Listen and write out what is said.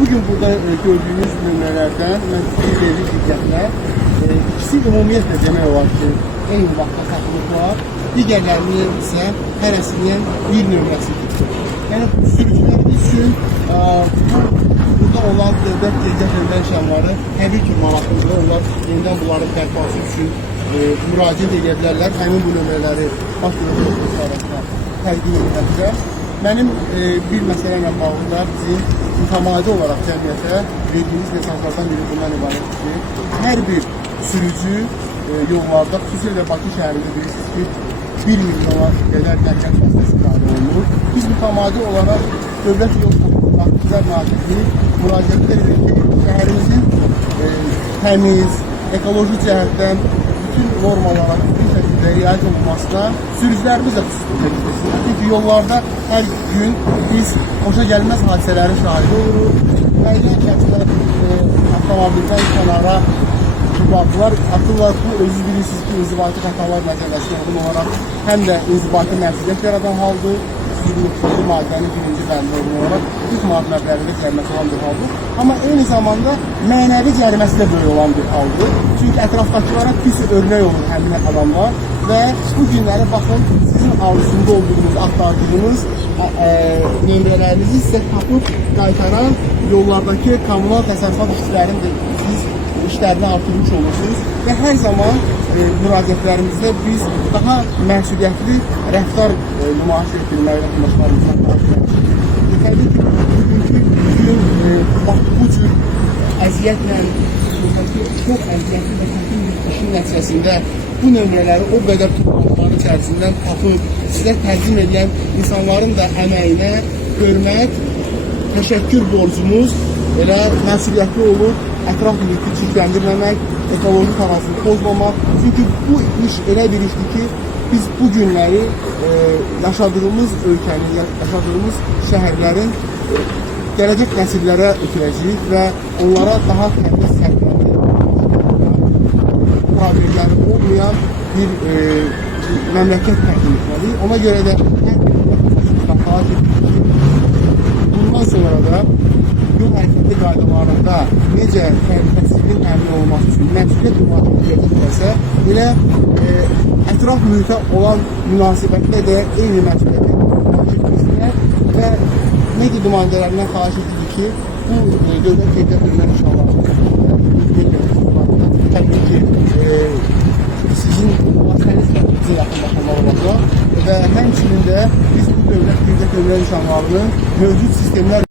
Bugün burada gördüğünüz nömrələrdən mən belirli diqqətlər, ikisi ümumiyyətlə demək olar ki, eyni vaxtda satılıblar. Digərlərinin isə hərəsinin bir nömrəsidir. Yəni, sürücülərimiz üçün burada olan dövlət qeydiyyat nömrə işlemləri təbii ki, maraqlıdır. Onlar yenidən bunların bərpası üçün müraciət edə bilərlər. Həmin bu nömrələri baş dövlət təqdim ediləcək. Mənim bir məsələ ilə bağlı da bizim mütəmadi olaraq cəmiyyətə verdiyimiz mesajlardan biri bundan ibarətdir ki, hər bir sürücü yollarda, xüsusilə Bakı şəhərində bilirsiniz ki, 1 milyona qədər nəqliyyat vasitəsi istifadə olunur. Biz mütəmadi olaraq Dövlət Yol Təhlükəsizlik Nazirliyi müraciətlər edir ki, şəhərimizin təmiz, ekoloji cəhətdən bütün normalara bütün şəkildə riayət olunmasına sürücülərimiz də xüsusilə təklifdir. Çünki yollarda hər gün biz xoşa gəlməz hadisələrin şahidi oluruq. Müəyyən şəxslər avtomobildən kənara tutuqlar, atırlar ki, özünüz bilirsiniz ki, inzibati xətalar məcəlləsinə uyğun olaraq həm də inzibati məsuliyyət yaradan haldır. 22-ci maddənin birinci bəndinə uyğun olaraq 40 manat məbləğində cəriməsi olan bir haldır. Amma eyni zamanda mənəvi cəriməsi də böyük olan bir haldır. Çünki ətrafdakılara pis örnək olur həmin adamlar və bu günləri baxın, sizin arzusunda olduğunuz, axtardığınız nömrələrinizi sizə tapıb qaytaran yollardakı kommunal təsərrüfat işçilərinin siz işlərini artırmış olursunuz və hər zaman müraciətlərimizdə biz daha məsuliyyətli rəftar nümayiş etdirməyi vətəndaşlarımızdan xahiş edirik. Təbii ki, bugünkü gün bu cür əziyyətlə, çox əziyyətli və çətin bir işin nəticəsində bu nömrələri o qədər toplantıların içərisindən tapıb sizə təqdim edən insanların da əməyinə hörmət, təşəkkür borcumuz elə məsuliyyətli olur. Ətraf mühiti çirkləndirməmək, ekoloji tarazını pozmamaq. Çünki bu iş elə bir işdir ki, biz bu günləri yaşadığımız ölkənin, yaşadığımız şəhərlərin gələcək nəsillərə ötürəcəyik və onlara daha təmiz, sərkəndi, problemləri olmayan bir məmləkət təqdim etməliyik. Ona görə də hər bir xahiş edirik ki, bundan sonra da yol hərəkəti qaydalarında necə təhlükəsizliyin təmin olunması üçün məsuliyyət müvafiq edilməsə, elə ətraf mühitə olan münasibətdə də eyni məsuliyyətin etməsinlər və media nümayəndələrindən xahiş edirik ki, bu dövlət qeydiyyat nömrə inşallah təbii ki, sizin vasitənizlə bizə yaxınlaşmalar olacaq və həmçinin də biz bu dövlət qeydiyyat nömrə inşallarının mövcud sistemlər